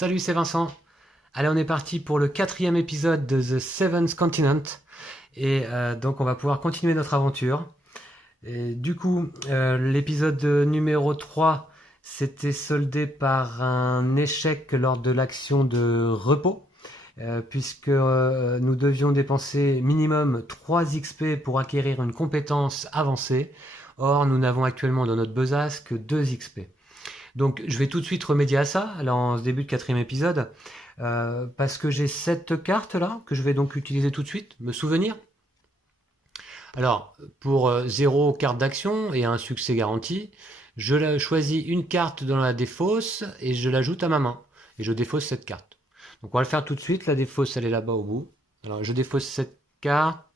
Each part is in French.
Salut, c'est Vincent. Allez, on est parti pour le 4e épisode de The Seventh Continent. Et donc, on va pouvoir continuer notre aventure. Et du coup, l'épisode numéro 3 s'était soldé par un échec lors de l'action de repos, puisque nous devions dépenser minimum 3 XP pour acquérir une compétence avancée. Or, nous n'avons actuellement dans notre besace que 2 XP. Donc je vais tout de suite remédier à ça, là en ce début de 4e épisode, parce que j'ai cette carte là, que je vais donc utiliser tout de suite, me souvenir. Alors, pour 0 carte d'action et un succès garanti, je choisis une carte dans la défausse et je l'ajoute à ma main. Et je défausse cette carte. Donc on va le faire tout de suite, la défausse elle est là-bas au bout. Alors je défausse cette carte.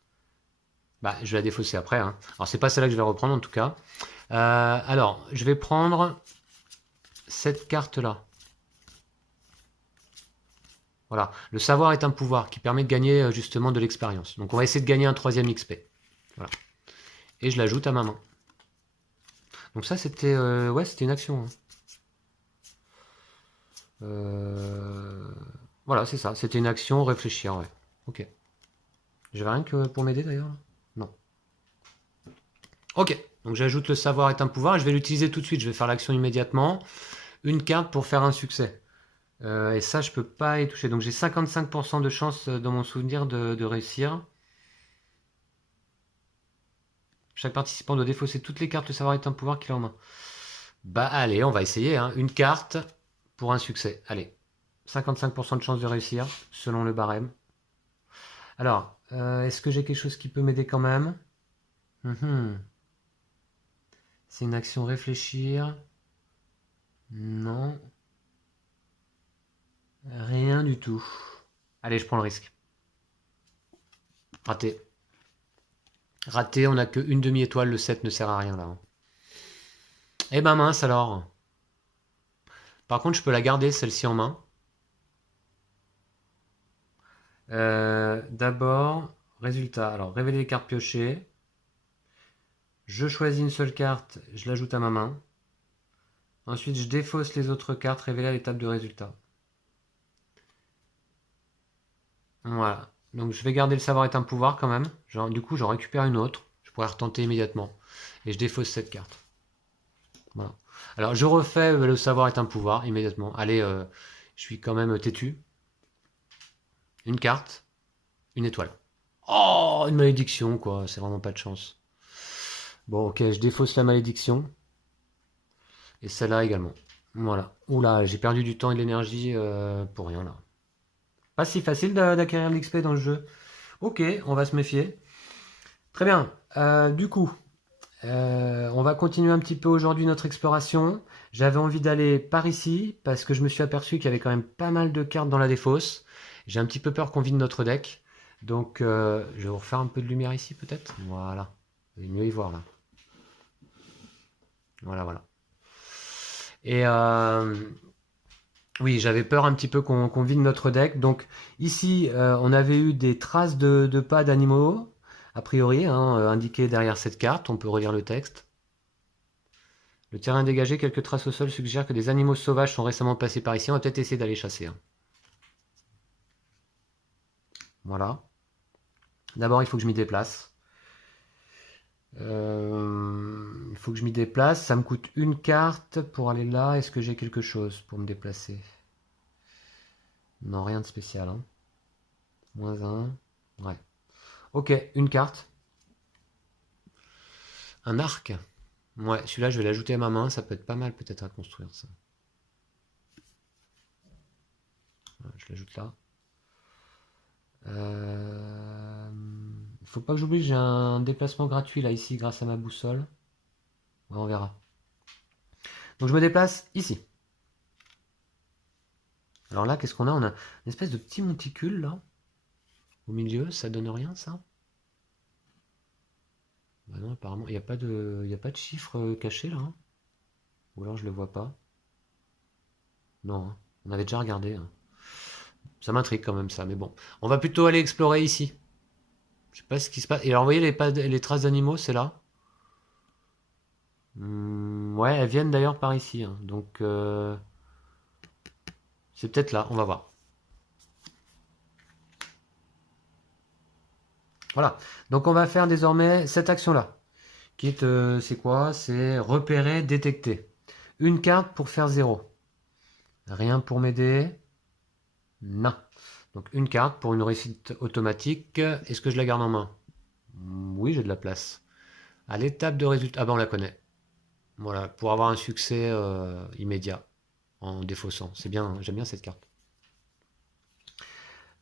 Bah, je vais la défausser après. Hein. Alors c'est pas celle-là que je vais reprendre en tout cas. Alors, je vais prendre cette carte-là. Voilà, le savoir est un pouvoir qui permet de gagner justement de l'expérience. Donc on va essayer de gagner un 3e XP. Voilà. Et je l'ajoute à ma main. Donc ça c'était ouais, c'était une action. Hein. Voilà, c'est ça. C'était une action, réfléchir, ouais. Ok. J'avais rien que pour m'aider d'ailleurs. Non. Ok. Donc j'ajoute le savoir est un pouvoir et je vais l'utiliser tout de suite. Je vais faire l'action immédiatement. Une carte pour faire un succès. Et ça, je peux pas y toucher. Donc j'ai 55% de chance dans mon souvenir de réussir. Chaque participant doit défausser toutes les cartes, le savoir est un pouvoir qu'il a en main. Bah allez, on va essayer. Hein. Une carte pour un succès. Allez. 55% de chance de réussir, selon le barème. Alors, est-ce que j'ai quelque chose qui peut m'aider quand même? C'est une action réfléchir. Non. Rien du tout. Allez, je prends le risque. Raté. Raté, on n'a que une demi-étoile, le 7 ne sert à rien là. Eh ben mince alors. Par contre, je peux la garder celle-ci en main. D'abord, résultat. Alors, révéler les cartes piochées. Je choisis une seule carte, je l'ajoute à ma main. Ensuite, je défausse les autres cartes révélées à l'étape de résultat. Voilà. Donc, je vais garder le savoir est un pouvoir quand même. Genre, du coup, j'en récupère une autre. Je pourrais retenter immédiatement. Et je défausse cette carte. Voilà. Alors, je refais le savoir est un pouvoir immédiatement. Allez, je suis quand même têtu. Une carte, une étoile. Oh, une malédiction, quoi. C'est vraiment pas de chance. Bon, ok, je défausse la malédiction. Et celle-là également. Voilà. Oula, j'ai perdu du temps et de l'énergie pour rien, là. Pas si facile d'acquérir de l'XP dans le jeu. Ok, on va se méfier. Très bien. Du coup, on va continuer un petit peu aujourd'hui notre exploration. J'avais envie d'aller par ici, parce que je me suis aperçu qu'il y avait quand même pas mal de cartes dans la défausse. J'ai un petit peu peur qu'on vide notre deck. Donc, je vais vous refaire un peu de lumière ici, peut-être. Voilà. Vous allez mieux y voir, là. Voilà, voilà. Et oui, j'avais peur un petit peu qu'on vide notre deck. Donc, ici, on avait eu des traces de pas d'animaux, a priori, hein, indiquées derrière cette carte. On peut relire le texte. Le terrain dégagé, quelques traces au sol suggèrent que des animaux sauvages sont récemment passés par ici. On va peut-être essayer d'aller chasser. Hein. Voilà. D'abord, il faut que je m'y déplace. Il faut que je m'y déplace. Ça me coûte une carte pour aller là. Est-ce que j'ai quelque chose pour me déplacer? Non, rien de spécial. Hein. -1. Ouais. Ok, une carte. Un arc. Ouais, celui-là, je vais l'ajouter à ma main. Ça peut être pas mal peut-être à construire, ça. Voilà, je l'ajoute là. Faut pas que j'oublie, j'ai un déplacement gratuit là ici grâce à ma boussole. Ouais, on verra. Donc je me déplace ici. Alors là, qu'est-ce qu'on a? On a une espèce de petit monticule là. Au milieu, ça donne rien ça? Bah non, apparemment, il n'y a pas de chiffre caché là. Hein. Ou alors je le vois pas. Non, hein. On avait déjà regardé. Hein. Ça m'intrigue quand même ça, mais bon. On va plutôt aller explorer ici. Je sais pas ce qui se passe. Et alors, vous voyez les traces d'animaux, c'est là. Ouais, elles viennent d'ailleurs par ici. Hein. Donc, C'est peut-être là, on va voir. Voilà. Donc on va faire désormais cette action-là. Qui est, c'est quoi? C'est repérer, détecter. Une carte pour faire 0. Rien pour m'aider. Non. Donc une carte pour une réussite automatique. Est-ce que je la garde en main? Oui, j'ai de la place. À l'étape de résultat. Ah ben on la connaît. Voilà, pour avoir un succès immédiat en défaussant. C'est bien, hein, j'aime bien cette carte.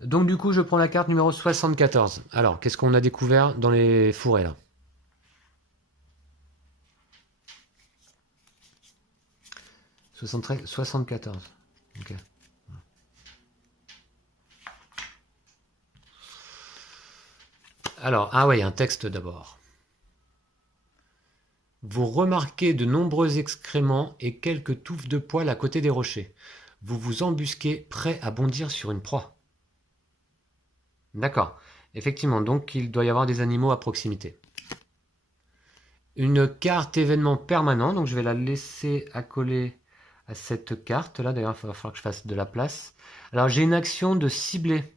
Donc du coup, je prends la carte numéro 74. Alors, qu'est-ce qu'on a découvert dans les fourrés là? 73, 74. Ok. Alors, ah ouais, il y a un texte d'abord. Vous remarquez de nombreux excréments et quelques touffes de poils à côté des rochers. Vous vous embusquez, prêt à bondir sur une proie. D'accord. Effectivement, donc il doit y avoir des animaux à proximité. Une carte événement permanent, donc je vais la laisser accoler à cette carte là. D'ailleurs, il va falloir que je fasse de la place. Alors j'ai une action de cibler.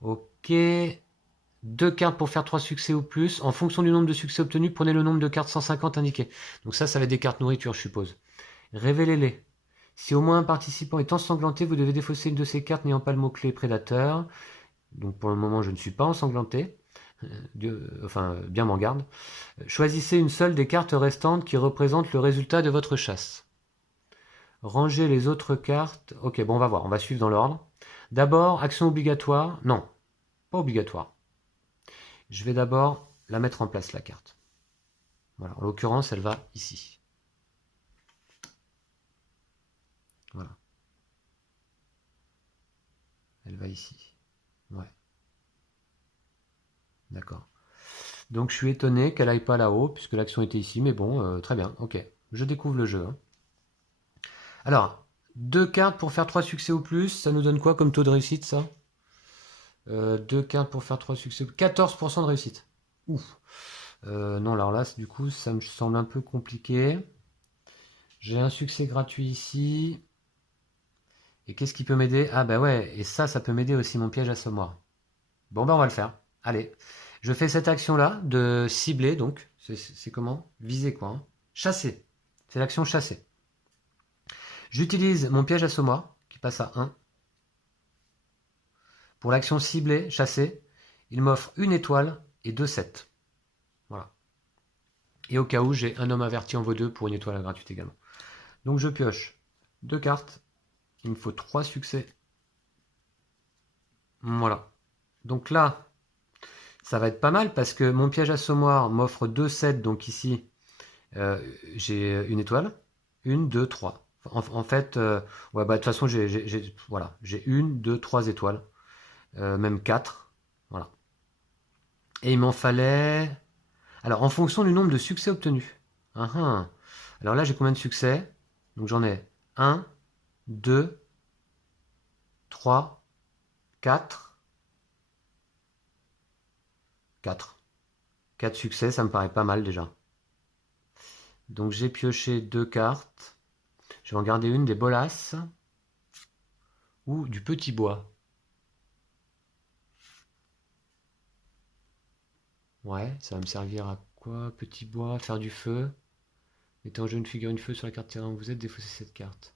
Ok. Deux cartes pour faire 3 succès ou plus. En fonction du nombre de succès obtenus, prenez le nombre de cartes 150 indiquées. Donc ça va être des cartes nourriture, je suppose. Révélez-les. Si au moins un participant est ensanglanté, vous devez défausser une de ces cartes n'ayant pas le mot-clé prédateur. Donc pour le moment, je ne suis pas ensanglanté. Bien m'en garde. Choisissez une seule des cartes restantes qui représente le résultat de votre chasse. Rangez les autres cartes. Ok, bon, on va voir. On va suivre dans l'ordre. D'abord, action obligatoire. Non, pas obligatoire. Je vais d'abord la mettre en place, la carte. Voilà. En l'occurrence, elle va ici. Voilà. Elle va ici. Ouais. D'accord. Donc je suis étonné qu'elle aille pas là-haut, puisque l'action était ici, mais bon, très bien, ok. Je découvre le jeu. Hein. Alors, deux cartes pour faire 3 succès ou plus, ça nous donne quoi comme taux de réussite, ça? Deux cartes pour faire 3 succès, 14% de réussite. Ouf. Non, alors là, du coup, ça me semble un peu compliqué. J'ai un succès gratuit ici. Et qu'est-ce qui peut m'aider? Ah bah ouais, et ça peut m'aider aussi, mon piège à assommoir. Bon bah on va le faire. Allez. Je fais cette action-là de cibler, donc. C'est comment? Viser quoi. Hein. Chasser. C'est l'action chasser. J'utilise mon piège à assommoir, qui passe à 1. Pour l'action cibler, chasser, il m'offre une étoile et 2 7. Voilà. Et au cas où, j'ai un homme averti en vaut 2 pour une étoile gratuite également. Donc je pioche 2 cartes. Il me faut 3 succès. Voilà. Donc là, ça va être pas mal parce que mon piège assommoir m'offre 2 7. Donc ici, j'ai une étoile. 1, 2, 3. En fait, ouais, bah, de toute façon, voilà, j'ai 1, 2, 3 étoiles. Même 4. Voilà. Et il m'en fallait... Alors, en fonction du nombre de succès obtenus. Alors là, j'ai combien de succès? Donc j'en ai 1, 2, 3, 4. 4. 4 succès, ça me paraît pas mal déjà. Donc j'ai pioché 2 cartes. Je vais en garder une des bolasses. Ou du petit bois. Ouais, ça va me servir à quoi? Petit bois, faire du feu. Mettez en jeu une figurine feu sur la carte terrain où vous êtes, défaussez cette carte.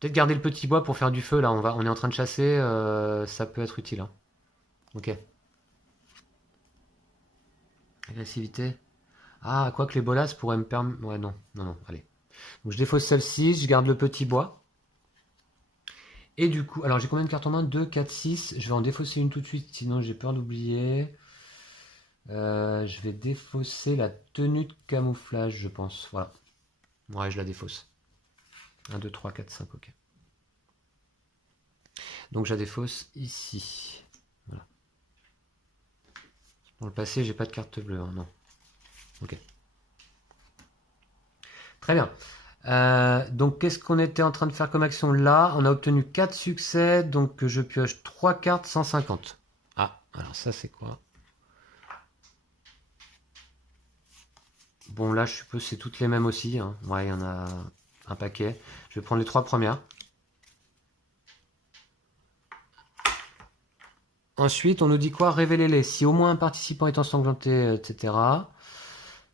Peut-être garder le petit bois pour faire du feu, là, on est en train de chasser, ça peut être utile. Hein. Ok. Agressivité. Ah, quoi que les bolas pourraient me permettre... Ouais, non, non, non, allez. Donc je défausse celle-ci, je garde le petit bois. Et du coup, alors j'ai combien de cartes en main? 2, 4, 6. Je vais en défausser une tout de suite, sinon j'ai peur d'oublier. Je vais défausser la tenue de camouflage, je pense. Voilà. Ouais, je la défausse. 1, 2, 3, 4, 5, ok. Donc je la défausse ici. Voilà. Dans le passé, j'ai pas de carte bleue, hein, non. Ok. Très bien. Donc qu'est-ce qu'on était en train de faire comme action là? On a obtenu 4 succès, donc je pioche 3 cartes 150. Ah, alors ça c'est quoi? Bon là je suppose que c'est toutes les mêmes aussi. Hein. Ouais, il y en a un paquet. Je vais prendre les 3 premières. Ensuite, on nous dit quoi? Révélez-les. Si au moins un participant est ensanglanté, etc.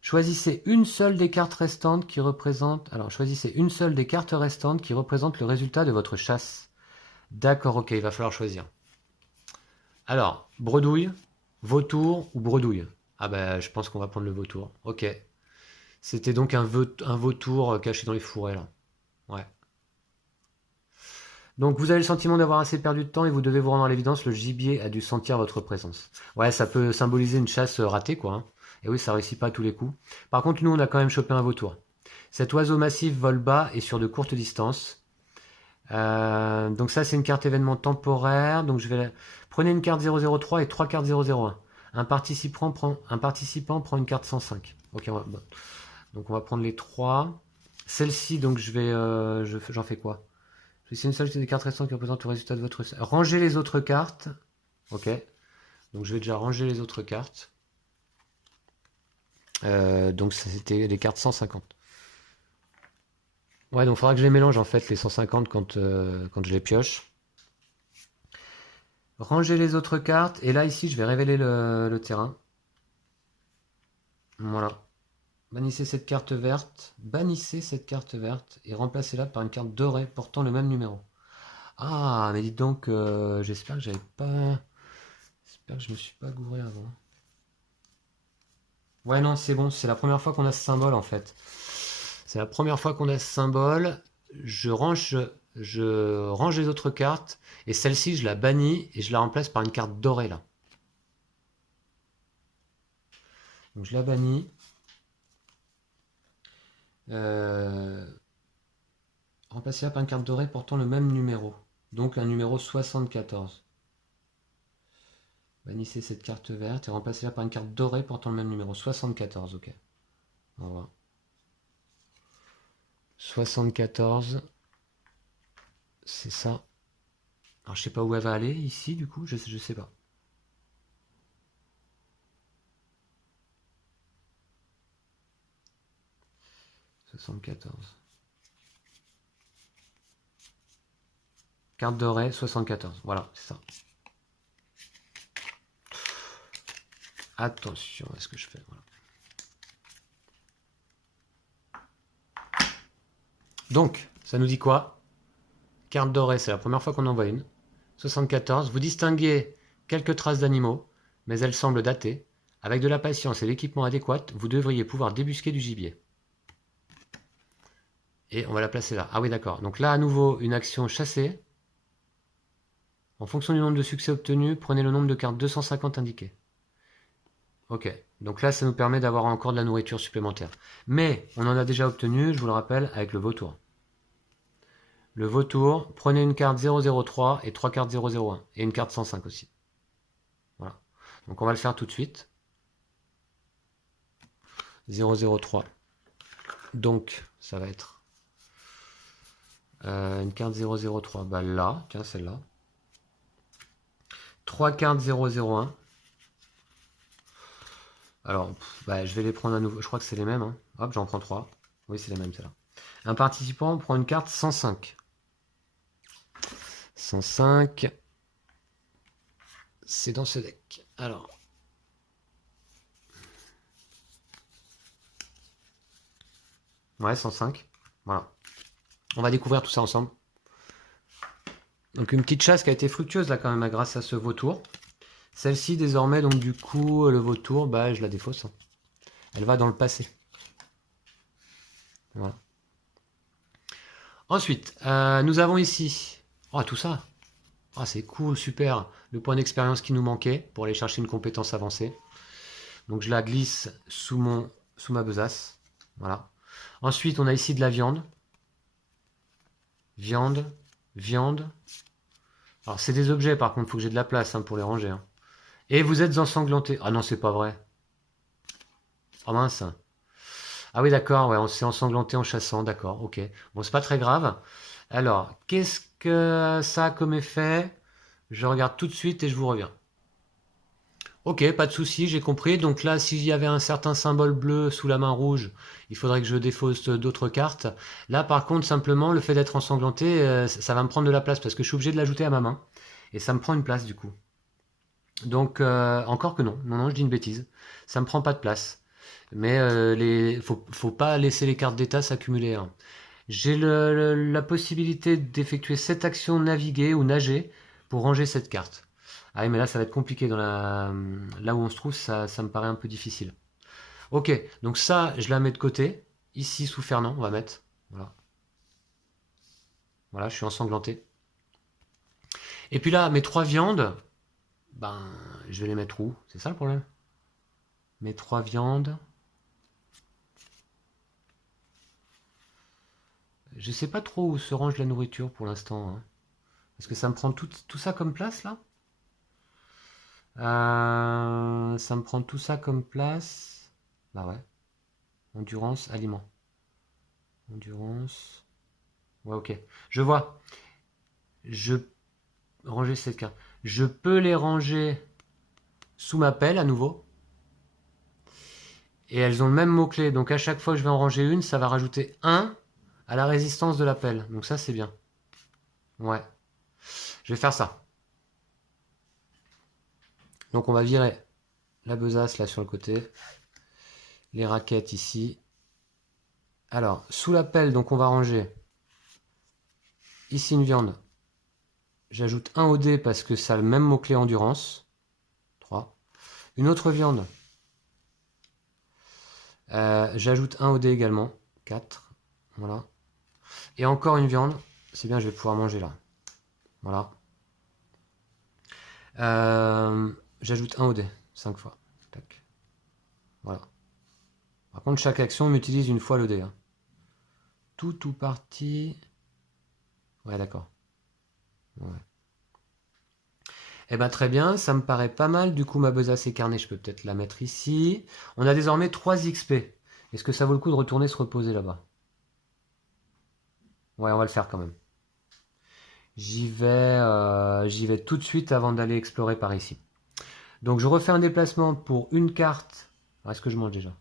Choisissez une seule des cartes restantes qui représente... Alors, choisissez une seule des cartes restantes qui représente le résultat de votre chasse. D'accord, ok, il va falloir choisir. Alors, bredouille, vautour ou bredouille? Ah bah, je pense qu'on va prendre le vautour. Ok. C'était donc un vautour caché dans les fourrés, là. Ouais. Donc, vous avez le sentiment d'avoir assez perdu de temps et vous devez vous rendre à l'évidence, le gibier a dû sentir votre présence. Ouais, ça peut symboliser une chasse ratée, quoi. Hein. Et oui, ça réussit pas à tous les coups. Par contre, nous, on a quand même chopé un vautour. Cet oiseau massif vole bas et sur de courtes distances. Donc ça, c'est une carte événement temporaire. Donc prenez une carte 003 et 3 cartes 001. Un participant prend une carte 105. Ok, bon. Donc on va prendre les 3. Celle-ci, donc j'en fais quoi? C'est une seule des cartes restantes qui représente le résultat de votre... Rangez les autres cartes. Ok. Donc je vais déjà ranger les autres cartes. Donc c'était les cartes 150. Ouais, donc il faudra que je les mélange en fait, les 150 quand je les pioche. Ranger les autres cartes. Et là, ici, je vais révéler le terrain. Voilà. Bannissez cette carte verte. Bannissez cette carte verte. Et remplacez-la par une carte dorée portant le même numéro. Ah, mais dites donc, j'espère que j'avais pas... J'espère que je me suis pas gouré avant. Ouais, non, c'est bon. C'est la première fois qu'on a ce symbole, en fait. C'est la première fois qu'on a ce symbole. Je range les autres cartes. Et celle-ci, je la bannis et je la remplace par une carte dorée, là. Donc, je la bannis. Remplacez-la par une carte dorée portant le même numéro. Donc, un numéro 74. Bannissez cette carte verte et remplacez-la par une carte dorée portant le même numéro. 74, ok. On va voir. 74. C'est ça. Alors je sais pas où elle va aller, ici du coup, je sais pas. « 74. Carte dorée, 74. Voilà, c'est ça. Attention à ce que je fais. Voilà. Donc, ça nous dit quoi? Carte dorée, c'est la première fois qu'on en voit une. 74. Vous distinguez quelques traces d'animaux, mais elles semblent datées. Avec de la patience et l'équipement adéquat, vous devriez pouvoir débusquer du gibier. Et on va la placer là. Ah oui, d'accord. Donc là, à nouveau, une action chassée. En fonction du nombre de succès obtenus, prenez le nombre de cartes 250 indiquées. Ok. Donc là, ça nous permet d'avoir encore de la nourriture supplémentaire. Mais on en a déjà obtenu, je vous le rappelle, avec le vautour. Le vautour, prenez une carte 003 et 3 cartes 001. Et une carte 105 aussi. Voilà. Donc on va le faire tout de suite. 003. Donc, ça va être une carte 003. Bah là, tiens, celle-là. 3 cartes 001. Alors, bah, je vais les prendre à nouveau. Je crois que c'est les mêmes. Hein. Hop, j'en prends 3. Oui, c'est les mêmes, celle-là. Un participant prend une carte 105. 105. C'est dans ce deck. Alors. Ouais, 105. Voilà. On va découvrir tout ça ensemble. Donc une petite chasse qui a été fructueuse là quand même grâce à ce vautour. Celle-ci désormais, donc du coup, le vautour, bah je la défausse. Hein. Elle va dans le passé. Voilà. Ensuite, nous avons ici... Oh, tout ça. Ah, c'est cool, super. Le point d'expérience qui nous manquait pour aller chercher une compétence avancée. Donc je la glisse sous ma besace. Voilà. Ensuite, on a ici de la viande. Viande. Alors c'est des objets par contre, il faut que j'ai de la place hein, pour les ranger. Hein. Et vous êtes ensanglanté. Ah non, c'est pas vrai. Oh mince. Ah oui, d'accord, ouais, on s'est ensanglanté en chassant, d'accord, ok. Bon, c'est pas très grave. Alors, qu'est-ce que ça a comme effet? Je regarde tout de suite et je vous reviens. Ok, pas de souci, j'ai compris. Donc là, s'il y avait un certain symbole bleu sous la main rouge, il faudrait que je défausse d'autres cartes. Là, par contre, simplement, le fait d'être ensanglanté, ça va me prendre de la place parce que je suis obligé de l'ajouter à ma main. Et ça me prend une place, du coup. Donc, encore que non. Non, non, je dis une bêtise. Ça me prend pas de place. Mais faut pas laisser les cartes d'état s'accumuler, hein. J'ai la possibilité d'effectuer cette action naviguer ou nager pour ranger cette carte. Ah oui, mais là, ça va être compliqué là où on se trouve, ça me paraît un peu difficile. Ok, donc ça, je la mets de côté. Ici, sous Fernand, on va mettre. Voilà, voilà, je suis ensanglanté. Et puis là, mes 3 viandes, ben, je vais les mettre où? C'est ça le problème? Mes 3 viandes. Je sais pas trop où se range la nourriture pour l'instant, hein. Parce que ça me prend tout ça comme place là. Ça me prend tout ça comme place. Bah ouais. Endurance, aliment. Endurance. Ouais, ok. Je vois. Je ranger cette carte. Je peux les ranger sous ma pelle à nouveau. Et elles ont le même mot-clé. Donc à chaque fois que je vais en ranger une, ça va rajouter 1 à la résistance de la pelle. Donc ça, c'est bien. Ouais. Je vais faire ça. Donc on va virer la besace là sur le côté. Les raquettes ici. Alors, sous la pelle, donc on va ranger ici une viande. J'ajoute un au dé parce que ça a le même mot-clé endurance. 3. Une autre viande. J'ajoute un au dé également. 4. Voilà. Et encore une viande. C'est bien, je vais pouvoir manger là. Voilà. J'ajoute un au dé. 5 fois. Tac. Voilà. Par contre, chaque action m'utilise une fois le dé, hein. Tout ou partie. Ouais, d'accord. Ouais. Eh ben très bien, ça me paraît pas mal. Du coup, ma besace est carnée, je peux peut-être la mettre ici. On a désormais 3 XP. Est-ce que ça vaut le coup de retourner se reposer là-bas? Ouais, on va le faire quand même. J'y vais tout de suite avant d'aller explorer par ici. Donc je refais un déplacement pour une carte. Alors, est-ce que je mange déjà?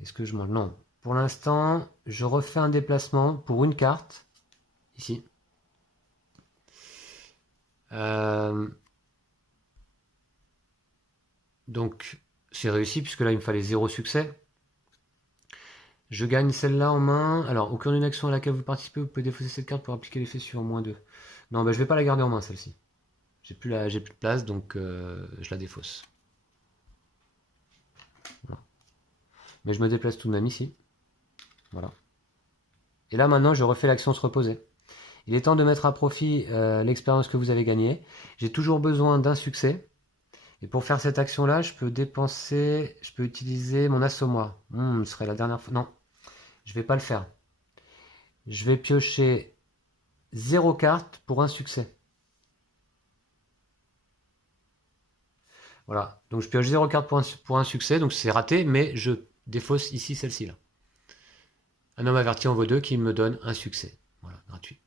Est-ce que je mange? Non. Pour l'instant, je refais un déplacement pour une carte. Ici. Euh, donc c'est réussi puisque là il me fallait 0 succès. Je gagne celle-là en main. Alors, au cours d'une action à laquelle vous participez, vous pouvez défausser cette carte pour appliquer l'effet sur -2. Non, bah, je vais pas la garder en main celle-ci. J'ai plus de place, donc je la défausse. Voilà. Mais je me déplace tout de même ici. Voilà. Et là maintenant, je refais l'action se reposer. Il est temps de mettre à profit l'expérience que vous avez gagnée. J'ai toujours besoin d'un succès. Et pour faire cette action-là, je peux utiliser mon assommoir. Ce serait la dernière fois. Non, je vais pas le faire. Je vais piocher 0 carte pour un succès. Voilà, donc je pioche 0 carte pour un succès, donc c'est raté, mais je défausse ici celle-ci là. Un homme averti en vaut 2 qui me donne un succès. Voilà, gratuit.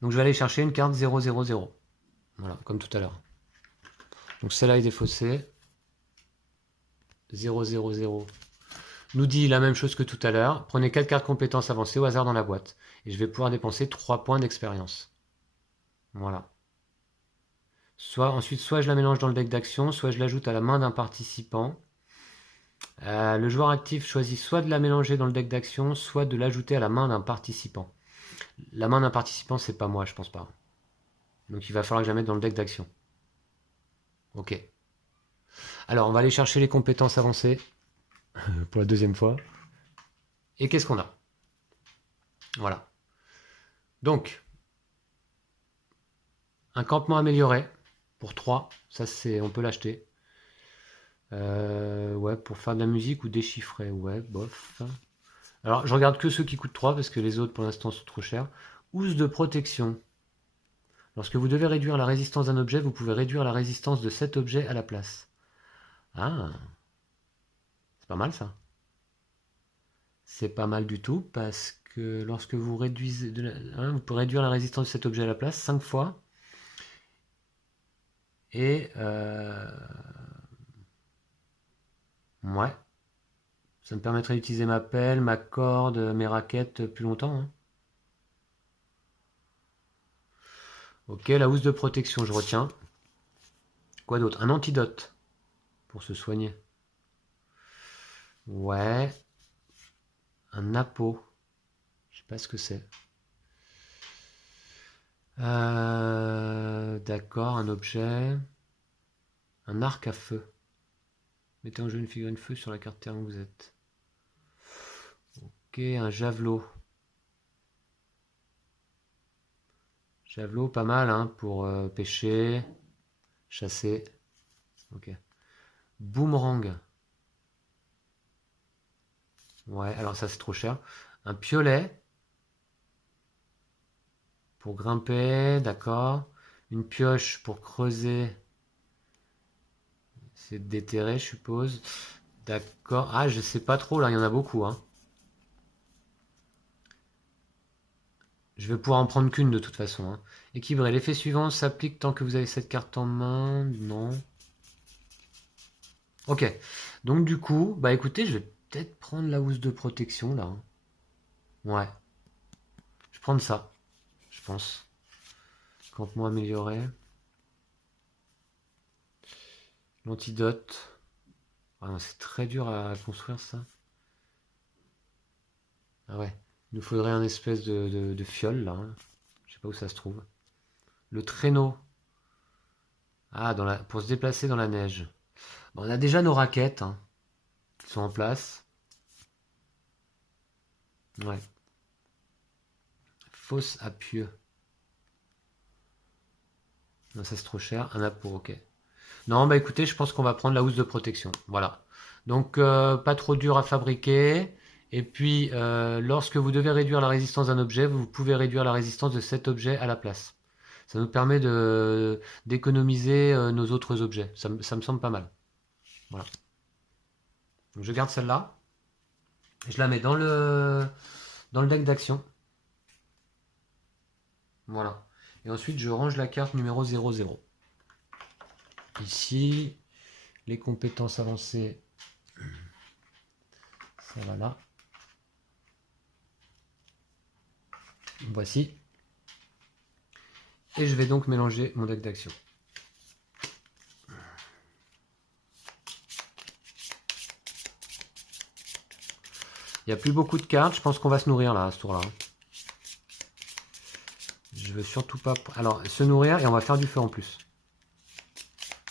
Donc je vais aller chercher une carte 0-0-0. Voilà, comme tout à l'heure. Donc celle-là est défaussée. 0-0-0 nous dit la même chose que tout à l'heure. Prenez 4 cartes compétences avancées au hasard dans la boîte. Et je vais pouvoir dépenser 3 points d'expérience. Voilà. Ensuite, soit je la mélange dans le deck d'action, soit je l'ajoute à la main d'un participant. Le joueur actif choisit soit de la mélanger dans le deck d'action, soit de l'ajouter à la main d'un participant. La main d'un participant, c'est pas moi, je pense pas. Donc il va falloir que je la mette dans le deck d'action. Ok. Alors on va aller chercher les compétences avancées pour la deuxième fois. Et qu'est-ce qu'on a? Voilà. Donc, un campement amélioré pour 3. Ça, on peut l'acheter. Ouais, pour faire de la musique ou déchiffrer. Ouais, bof. Alors, je regarde que ceux qui coûtent 3 parce que les autres pour l'instant sont trop chers. Housse de protection. Lorsque vous devez réduire la résistance d'un objet, vous pouvez réduire la résistance de cet objet à la place. Ah, c'est pas mal ça. C'est pas mal du tout parce que lorsque vous réduisez, vous pouvez réduire la résistance de cet objet à la place 5 fois. Et ouais, ça me permettrait d'utiliser ma pelle, ma corde, mes raquettes plus longtemps, hein. Ok, la housse de protection, je retiens. Quoi d'autre? Un antidote pour se soigner. Ouais. Un apo. Je sais pas ce que c'est. D'accord, un objet. Un arc à feu. Mettez en jeu une figurine feu sur la carte terrain où vous êtes. Ok, un javelot. Javelot, pas mal hein, pour pêcher, chasser. Ok. Boomerang. Ouais, alors ça c'est trop cher. Un piolet. Pour grimper, d'accord. Une pioche pour creuser. C'est déterrer, je suppose. D'accord. Ah, je sais pas trop, là, il y en a beaucoup. Hein. Je vais pouvoir en prendre qu'une de toute façon. Hein. Équilibré. L'effet suivant s'applique tant que vous avez cette carte en main. Non. Ok. Donc du coup, bah écoutez, je vais peut-être prendre la housse de protection, là. Hein. Ouais. Je vais prendre ça, je pense. Campement amélioré. L'antidote. Ah non, c'est très dur à construire ça. Ah ouais. Il nous faudrait un espèce de fiole là. Hein. Je sais pas où ça se trouve. Le traîneau. Ah, pour se déplacer dans la neige. Bon, on a déjà nos raquettes hein, qui sont en place. Ouais. Fosse à pieux. Non, ça c'est trop cher. Un appôt, ok. Non, bah écoutez, je pense qu'on va prendre la housse de protection. Voilà. Donc, pas trop dur à fabriquer. Et puis, lorsque vous devez réduire la résistance d'un objet, vous pouvez réduire la résistance de cet objet à la place. Ça nous permet d'économiser nos autres objets. Ça me semble pas mal. Voilà. Donc, je garde celle-là. Je la mets dans le deck d'action. Voilà. Et ensuite, je range la carte numéro 00. Ici, les compétences avancées, ça va là. Voici. Et je vais donc mélanger mon deck d'action. Il n'y a plus beaucoup de cartes, je pense qu'on va se nourrir là, à ce tour-là. Je veux surtout pas... Alors, se nourrir et on va faire du feu en plus.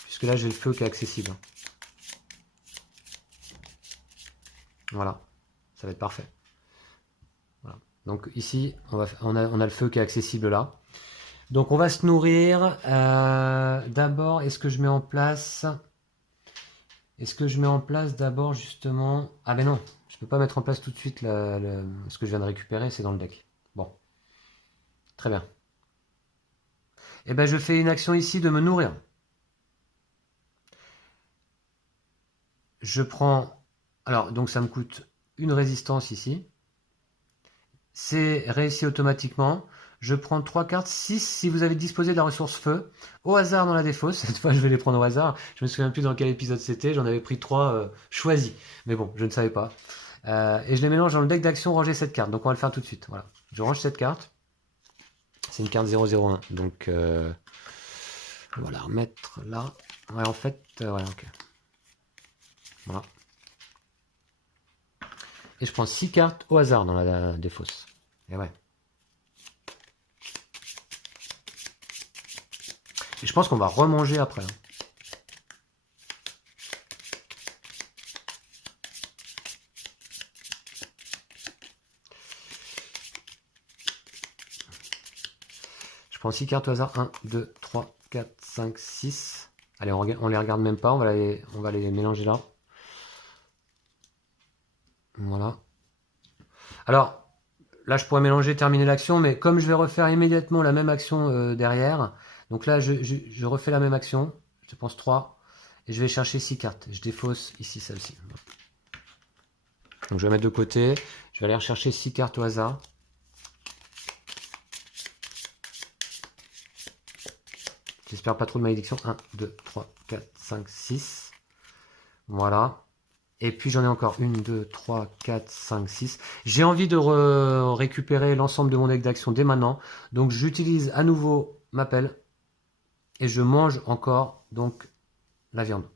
Puisque là, j'ai le feu qui est accessible. Voilà, ça va être parfait. Voilà. Donc ici, on a le feu qui est accessible là. Donc on va se nourrir. D'abord, est-ce que je mets en place... Est-ce que je mets en place d'abord justement... Ah ben non, je peux pas mettre en place tout de suite ce que je viens de récupérer, c'est dans le deck. Bon, très bien. Et ben je fais une action ici de me nourrir. Je prends... Alors, donc ça me coûte une résistance ici. C'est réussi automatiquement. Je prends 3 cartes, 6 si vous avez disposé de la ressource feu. Au hasard dans la défausse. Cette fois, je vais les prendre au hasard. Je me souviens plus dans quel épisode c'était. J'en avais pris 3 choisis. Mais bon, je ne savais pas. Et je les mélange dans le deck d'action, ranger cette carte. Donc on va le faire tout de suite. Voilà. Je range cette carte. C'est une carte 001. Donc on va la remettre là. Ouais, en fait, ouais, ok. Voilà. Et je prends 6 cartes au hasard dans la défausse. Et ouais. Et je pense qu'on va remanger après. Hein. Je prends 6 cartes au hasard. 1, 2, 3, 4, 5, 6. Allez, on les regarde même pas. On va les mélanger là. Voilà. Alors, là, je pourrais mélanger, terminer l'action, mais comme je vais refaire immédiatement la même action derrière, donc là, je refais la même action, je pense 3, et je vais chercher 6 cartes. Je défausse ici celle-ci. Donc je vais mettre de côté, je vais aller rechercher 6 cartes au hasard. J'espère pas trop de malédiction. 1, 2, 3, 4, 5, 6. Voilà. Et puis j'en ai encore 1, 2, 3, 4, 5, 6. J'ai envie de récupérer l'ensemble de mon deck d'action dès maintenant. Donc j'utilise à nouveau m'appelle et je mange encore donc la viande.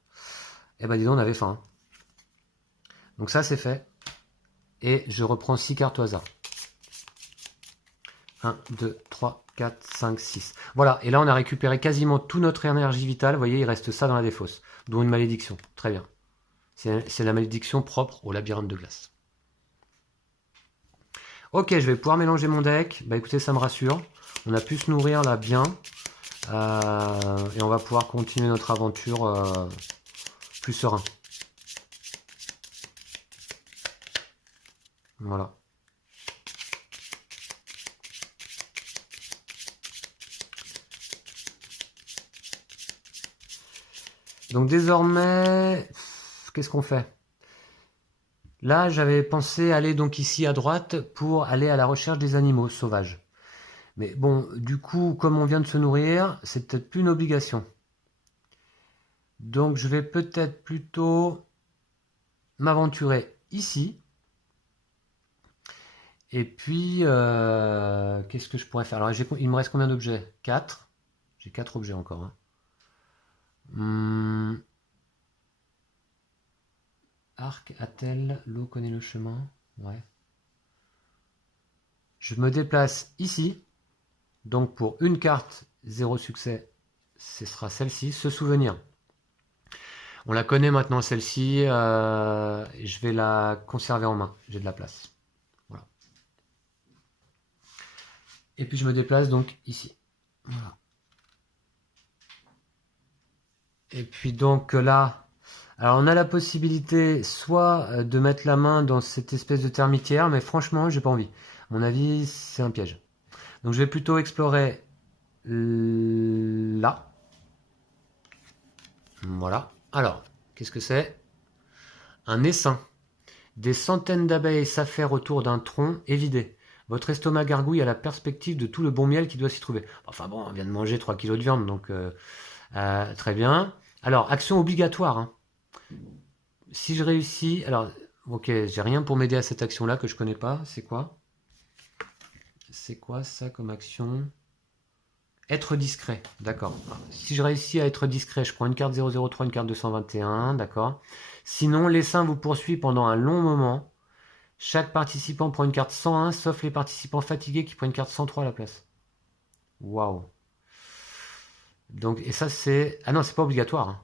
Et ben dis donc, on avait faim. Donc ça c'est fait. Et je reprends 6 cartes au hasard. 1, 2, 3, 4, 5, 6. Voilà, et là on a récupéré quasiment toute notre énergie vitale. Vous voyez, il reste ça dans la défausse. Dont une malédiction. Très bien. C'est la malédiction propre au labyrinthe de glace. Ok, je vais pouvoir mélanger mon deck. Bah écoutez, ça me rassure. On a pu se nourrir là bien. Et on va pouvoir continuer notre aventure plus serein. Voilà. Donc désormais, qu'est-ce qu'on fait? Là, j'avais pensé aller donc ici à droite pour aller à la recherche des animaux sauvages. Mais bon, du coup, comme on vient de se nourrir, c'est peut-être plus une obligation. Donc je vais peut-être plutôt m'aventurer ici. Et puis, qu'est-ce que je pourrais faire? Alors, il me reste combien d'objets? 4. J'ai 4 objets encore. Hein. Arc, attelle, l'eau connaît le chemin. Ouais. Je me déplace ici. Donc pour une carte, 0 succès, ce sera celle-ci. Se souvenir. On la connaît maintenant celle-ci. Je vais la conserver en main. J'ai de la place. Voilà. Et puis je me déplace donc ici. Voilà. Et puis donc là, alors on a la possibilité soit de mettre la main dans cette espèce de termitière, mais franchement, j'ai pas envie. À mon avis, c'est un piège. Donc je vais plutôt explorer là. Voilà. Alors, qu'est-ce que c'est? Un essaim. Des centaines d'abeilles s'affairent autour d'un tronc évidé. Votre estomac gargouille à la perspective de tout le bon miel qui doit s'y trouver. Enfin bon, on vient de manger 3 kilos de viande, donc très bien. Alors, action obligatoire. Hein. Si je réussis... Alors, ok, j'ai rien pour m'aider à cette action-là que je connais pas. C'est quoi? C'est quoi ça comme action? Être discret, d'accord. Si je réussis à être discret, je prends une carte 003, une carte 221, d'accord. Sinon, l'essaim vous poursuit pendant un long moment. Chaque participant prend une carte 101, sauf les participants fatigués qui prennent une carte 103 à la place. Waouh. Donc, et ça c'est... Ah non, c'est pas obligatoire. Hein.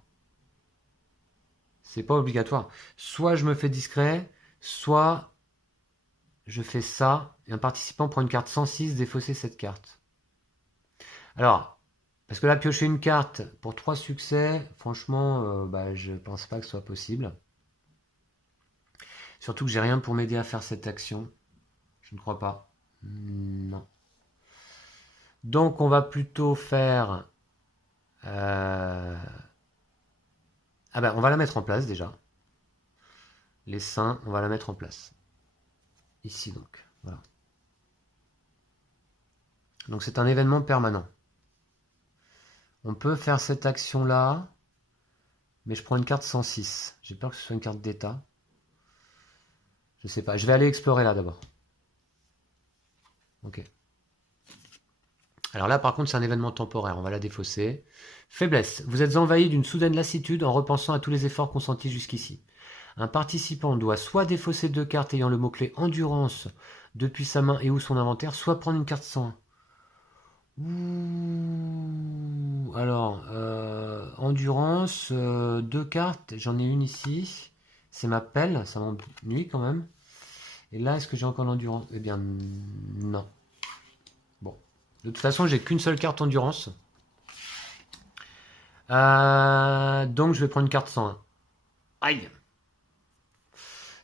C'est pas obligatoire. Soit je me fais discret, soit je fais ça, et un participant prend une carte 106, défausser cette carte. Alors, parce que là, piocher une carte pour 3 succès, franchement, je pense pas que ce soit possible. Surtout que j'ai rien pour m'aider à faire cette action. Je ne crois pas. Non. Donc, on va plutôt faire... Ah ben, on va la mettre en place déjà. Les seins, on va la mettre en place. Ici donc, voilà. Donc c'est un événement permanent. On peut faire cette action-là, mais je prends une carte 106. J'ai peur que ce soit une carte d'état. Je sais pas, je vais aller explorer là d'abord. Ok. Alors là par contre c'est un événement temporaire, on va la défausser. Faiblesse, vous êtes envahi d'une soudaine lassitude en repensant à tous les efforts consentis jusqu'ici. Un participant doit soit défausser 2 cartes ayant le mot-clé endurance depuis sa main et ou son inventaire, soit prendre une carte 101. Ouh, alors, endurance, 2 cartes, j'en ai une ici. C'est ma pelle, ça m'ennuie quand même. Et là, est-ce que j'ai encore l'endurance? Eh bien, non. Bon. De toute façon, j'ai qu'une seule carte endurance. Donc, je vais prendre une carte 101. Aïe!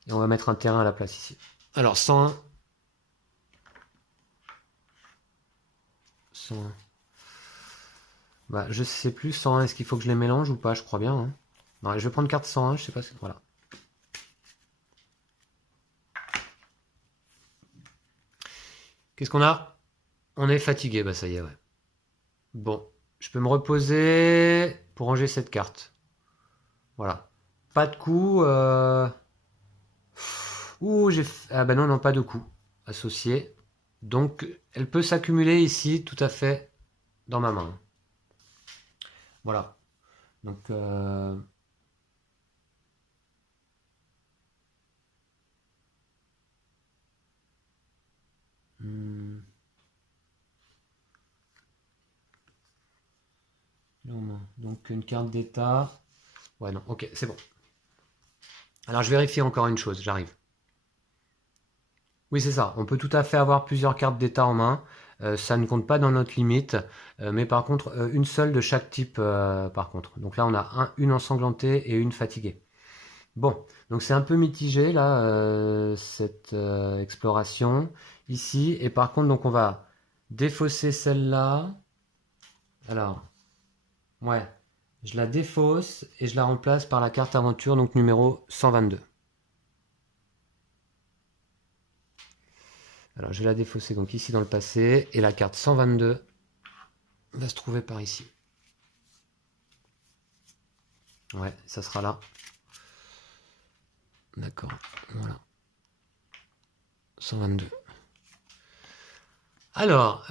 Et on va mettre un terrain à la place ici. Alors, 101. 101. Bah, je sais plus, 101, est-ce qu'il faut que je les mélange ou pas? Je crois bien. Hein. Non, je vais prendre carte 101, je sais pas. Voilà. Qu'est-ce qu'on a? On est fatigué, bah ça y est, ouais. Bon, je peux me reposer pour ranger cette carte. Voilà. Pas de coup. Ouh, j'ai... Ah bah non, pas de coup associé. Donc, elle peut s'accumuler ici, tout à fait dans ma main. Voilà. Donc, donc une carte d'état. Ouais, non, ok, c'est bon. Alors, je vérifie encore une chose, j'arrive. Oui, c'est ça. On peut tout à fait avoir plusieurs cartes d'état en main. Ça ne compte pas dans notre limite. Mais par contre, une seule de chaque type, par contre. Donc là, on a une ensanglantée et une fatiguée. Bon, donc c'est un peu mitigé, là, cette exploration. Ici. Et par contre, donc on va défausser celle-là. Alors, ouais. Je la défausse et je la remplace par la carte aventure, donc numéro 122. Alors je vais la défausser donc ici dans le passé, et la carte 122 va se trouver par ici. Ouais, ça sera là. D'accord, voilà. 122. Alors,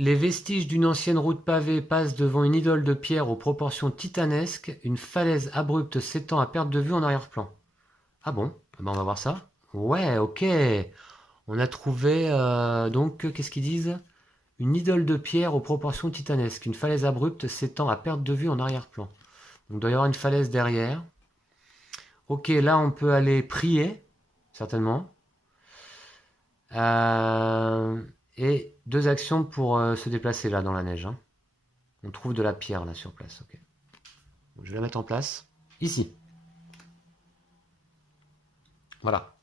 les vestiges d'une ancienne route pavée passent devant une idole de pierre aux proportions titanesques, une falaise abrupte s'étend à perte de vue en arrière-plan. Ah bon? Eh ben, on va voir ça. Ouais, ok. On a trouvé, donc, qu'est-ce qu'ils disent? Une idole de pierre aux proportions titanesques, une falaise abrupte s'étend à perte de vue en arrière-plan. Donc il doit y avoir une falaise derrière. Ok, là on peut aller prier, certainement. Et deux actions pour se déplacer là dans la neige. Hein. On trouve de la pierre là sur place. Ok. Donc, je vais la mettre en place. Ici. Voilà.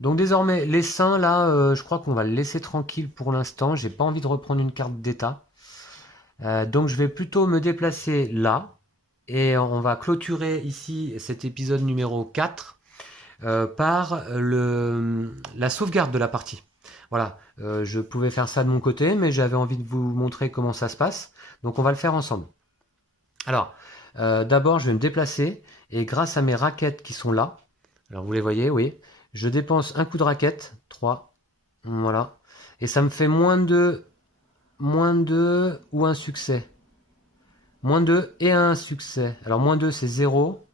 Donc désormais, les saints là, je crois qu'on va le laisser tranquille pour l'instant. J'ai pas envie de reprendre une carte d'état. Donc je vais plutôt me déplacer là. Et on va clôturer ici cet épisode numéro 4 par la sauvegarde de la partie. Voilà, je pouvais faire ça de mon côté, mais j'avais envie de vous montrer comment ça se passe. Donc on va le faire ensemble. Alors, d'abord je vais me déplacer, et grâce à mes raquettes qui sont là, alors vous les voyez, oui, je dépense un coup de raquette, 3, voilà, et ça me fait moins 2 ou un succès. Moins 2 et un succès. Alors moins 2 c'est 0.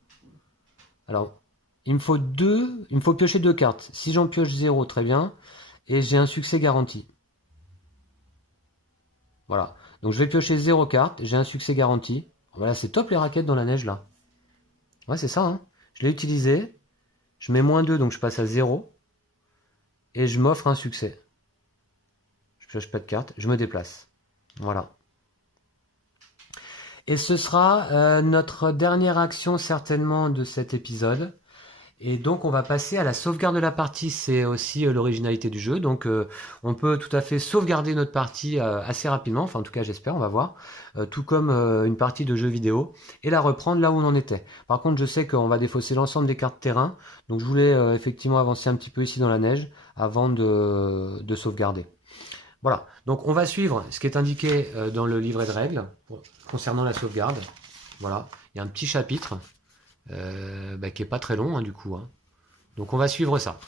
Alors, il me faut piocher 2 cartes. Si j'en pioche 0, très bien. Et j'ai un succès garanti. Voilà. Donc je vais piocher 0 cartes, j'ai un succès garanti. Voilà, c'est top les raquettes dans la neige là. Ouais, c'est ça, hein. Je l'ai utilisé. Je mets moins 2, donc je passe à 0. Et je m'offre un succès. Je pioche pas de cartes, je me déplace. Voilà. Et ce sera notre dernière action certainement de cet épisode. Et donc on va passer à la sauvegarde de la partie, c'est aussi l'originalité du jeu, donc on peut tout à fait sauvegarder notre partie assez rapidement, enfin en tout cas j'espère, on va voir, tout comme une partie de jeu vidéo, et la reprendre là où on en était. Par contre je sais qu'on va défausser l'ensemble des cartes terrain, donc je voulais effectivement avancer un petit peu ici dans la neige avant de sauvegarder. Voilà, donc on va suivre ce qui est indiqué dans le livret de règles concernant la sauvegarde. Voilà, il y a un petit chapitre qui est pas très long hein, du coup. Hein. Donc on va suivre ça.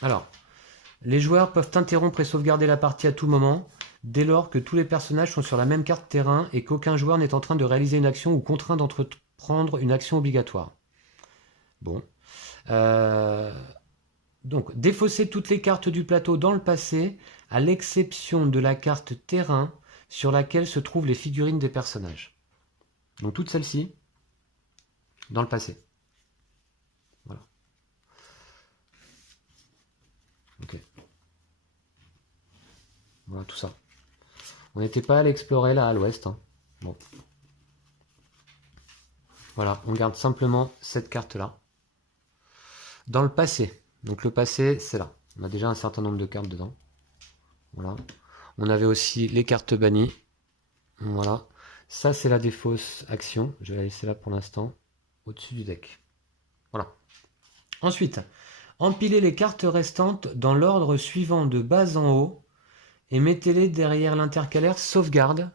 Alors, les joueurs peuvent interrompre et sauvegarder la partie à tout moment, dès lors que tous les personnages sont sur la même carte terrain et qu'aucun joueur n'est en train de réaliser une action ou contraint d'entreprendre une action obligatoire. Bon. Donc, défausser toutes les cartes du plateau dans le passé, à l'exception de la carte terrain sur laquelle se trouvent les figurines des personnages. Donc toutes celles-ci, dans le passé. Voilà. Ok. Voilà tout ça. On n'était pas allé explorer là à l'ouest. Hein. Bon. Voilà, on garde simplement cette carte-là. Dans le passé. Donc le passé, c'est là. On a déjà un certain nombre de cartes dedans. Voilà. On avait aussi les cartes bannies. Voilà. Ça, c'est la défausse action. Je vais la laisser là pour l'instant. Au-dessus du deck. Voilà. Ensuite, empilez les cartes restantes dans l'ordre suivant de bas en haut et mettez-les derrière l'intercalaire sauvegarde.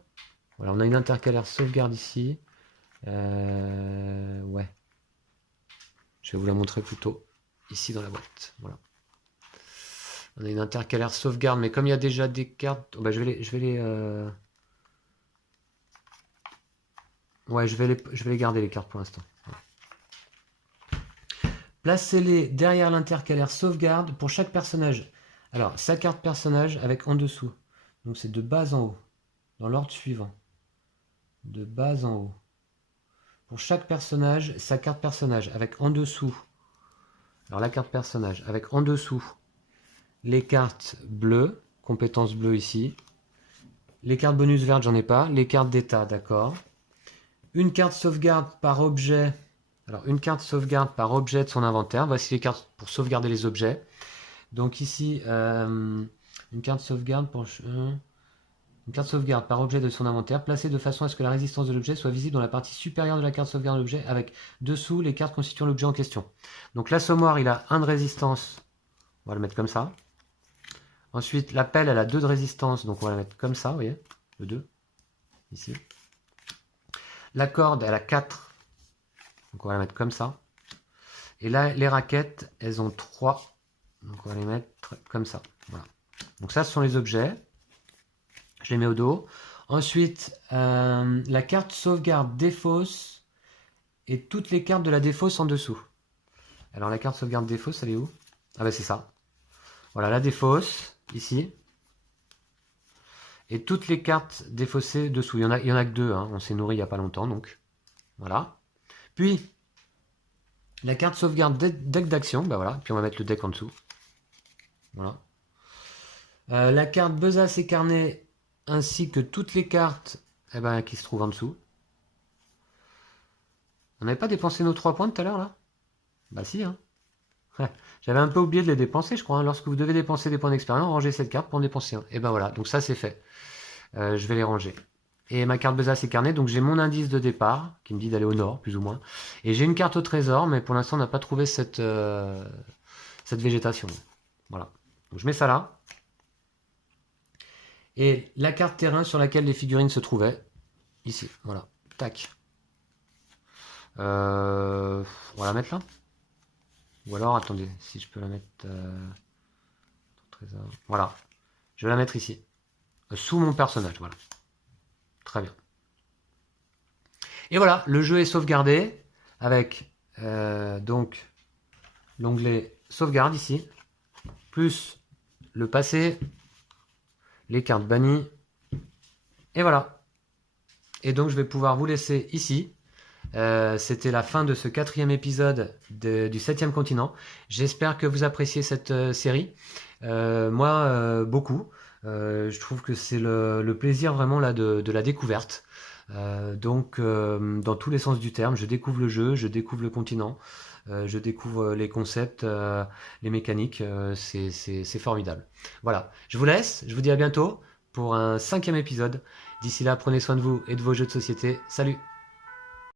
Voilà, on a une intercalaire sauvegarde ici. Ouais. Je vais vous la montrer plutôt ici dans la boîte. Voilà. On a une intercalaire sauvegarde, mais comme il y a déjà des cartes... Oh, bah, je vais les... Ouais, je vais les garder, les cartes, pour l'instant. Placez-les derrière l'intercalaire sauvegarde pour chaque personnage. Alors, sa carte personnage avec en dessous. Donc, c'est de bas en haut, dans l'ordre suivant. De bas en haut. Pour chaque personnage, sa carte personnage avec en dessous. Alors, la carte personnage avec en dessous les cartes bleues, compétences bleues ici. Les cartes bonus vertes, j'en ai pas. Les cartes d'état, d'accord. Une carte sauvegarde par objet. Alors, une carte sauvegarde par objet de son inventaire. Voici les cartes pour sauvegarder les objets. Donc ici, une carte sauvegarde pour... une carte sauvegarde par objet de son inventaire, placée de façon à ce que la résistance de l'objet soit visible dans la partie supérieure de la carte sauvegarde de l'objet, avec dessous les cartes constituant l'objet en question. Donc l'assommoir, il a 1 de résistance. On va le mettre comme ça. Ensuite, la pelle, elle a 2 de résistance, donc on va la mettre comme ça, vous voyez, le 2, ici. La corde, elle a 4, donc on va la mettre comme ça. Et là, les raquettes, elles ont 3, donc on va les mettre comme ça. Voilà. Donc ça, ce sont les objets. Je les mets au dos. Ensuite, la carte sauvegarde défausse et toutes les cartes de la défausse en dessous. Alors la carte sauvegarde défausse, elle est où? Ah bah c'est ça. Voilà, la défausse, ici. Et toutes les cartes défaussées dessous. Il y en a que 2, hein. On s'est nourri il n'y a pas longtemps, donc. Voilà. Puis, la carte sauvegarde deck d'action, bah voilà. Puis on va mettre le deck en dessous. Voilà. La carte besace et carnet, ainsi que toutes les cartes qui se trouvent en dessous. On n'avait pas dépensé nos 3 points tout à l'heure, là? Bah si, hein. J'avais un peu oublié de les dépenser, je crois. Hein. Lorsque vous devez dépenser des points d'expérience, rangez cette carte pour en dépenser un. Et ben voilà, donc ça c'est fait. Je vais les ranger. Et ma carte besace et carnet, donc j'ai mon indice de départ, qui me dit d'aller au nord, plus ou moins. Et j'ai une carte au trésor, mais pour l'instant on n'a pas trouvé cette végétation. Voilà. Donc je mets ça là. Et la carte terrain sur laquelle les figurines se trouvaient, ici, voilà, tac. On va la mettre là. Ou alors, attendez, si je peux la mettre... Voilà, je vais la mettre ici, sous mon personnage, voilà. Très bien. Et voilà, le jeu est sauvegardé avec donc l'onglet sauvegarde ici, plus le passé, les cartes bannies, et voilà. Et donc je vais pouvoir vous laisser ici. C'était la fin de ce 4e épisode du 7e continent. J'espère que vous appréciez cette série. Moi, beaucoup. Je trouve que c'est le plaisir vraiment là de la découverte. Donc, dans tous les sens du terme, je découvre le jeu, je découvre le continent, je découvre les concepts, les mécaniques. C'est formidable. Voilà, je vous laisse. Je vous dis à bientôt pour un 5e épisode. D'ici là, prenez soin de vous et de vos jeux de société. Salut!